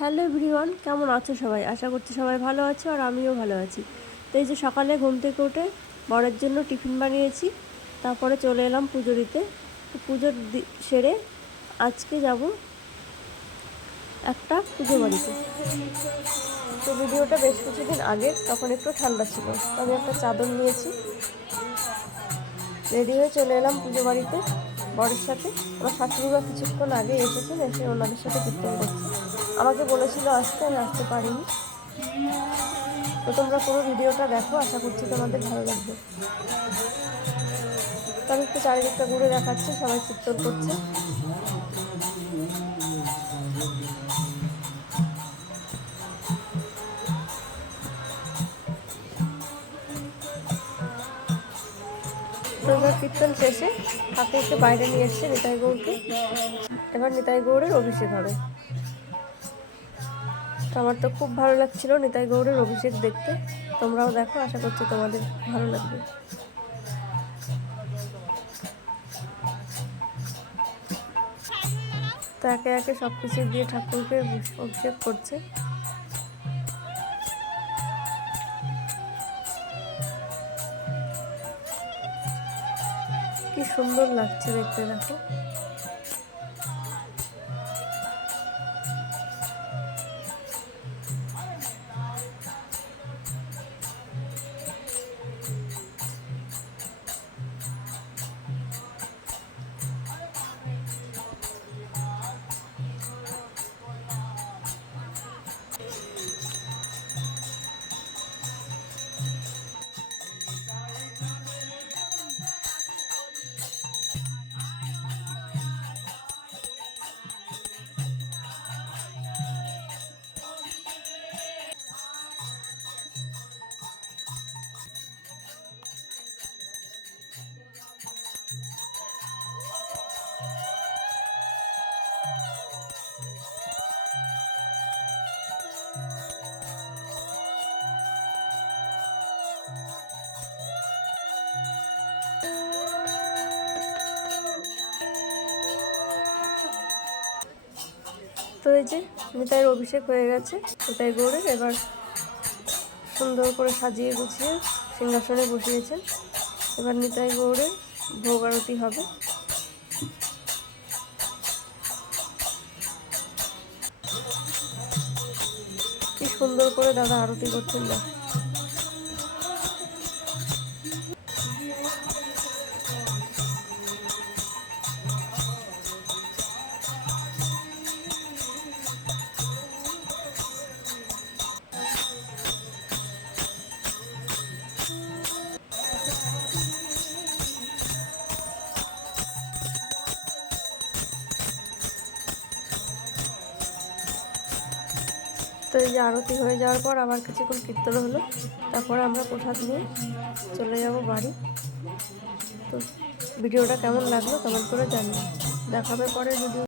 Hello everyone, কেমন আছো সবাই? আশা করছি সবাই ভালো আছো আর আমিও ভালো আছি। তো এই যে সকালে ঘুম থেকে উঠে বরের জন্য টিফিন বানিয়েছি, তারপরে চলে এলাম পুজো দিতে। পুজো সেরে আজকে যাব একটা পুজো বাড়িতে। তো ভিডিওটা বেশ কিছুদিন আগে, তখন একটু ঠান্ডা ছিল, তো আমি একটা চাদর নিয়েছি, রেডি হয়ে চলে এলাম পুজো বাড়িতে বরের সাথে। আমার শাশুড়িমা কিছুক্ষণ আগে এসেছেন, এসে ওনাদের সাথে কীর্তন করছে। আমাকে বলেছিল আসতে, আমি আসতে পারিনি। তো তোমরা পুরো ভিডিওটা দেখো, আশা করছি তোমাদের ভালো লাগবে। তো আমি একটু চারিদিকটা ঘুরে দেখাচ্ছি, সবাই কীর্তন করছে। তো এবার কীর্তন শেষে ঠাকুরকে বাইরে নিয়ে এসছে নিতাই গৌরকে। এবার নিতাই গৌরের অভিষেক হবে। তো আমার তো খুব ভালো লাগছিল নিতাই গৌরের অভিষেক দেখতে। তোমরাও দেখো, আশা করছি তোমাদের ভালো লাগবে। তো একে একে সব কিছু দিয়ে ঠাকুরকে অভিষেক করছে। কি সুন্দর লাগছে দেখতে, দেখো। তো এই যে নিতাইয়ের অভিষেক হয়ে গেছে নিতাই গৌরের। এবার সুন্দর করে সাজিয়ে গুছিয়ে সিংহাসনে বসিয়েছেন। এবার নিতাই গৌরের ভোগ আরতি হবে। কি সুন্দর করে দাদা আরতি করছেন না। তো এই যে আরতি হয়ে যাওয়ার পর আবার কিছুক্ষণ কীর্তন হলো, তারপরে আমরা প্রসাদ নিয়ে চলে যাব বাড়ি। তো ভিডিওটা কেমন লাগলো কমেন্ট করে জানিও। দেখা হবে পরে ভিডিও।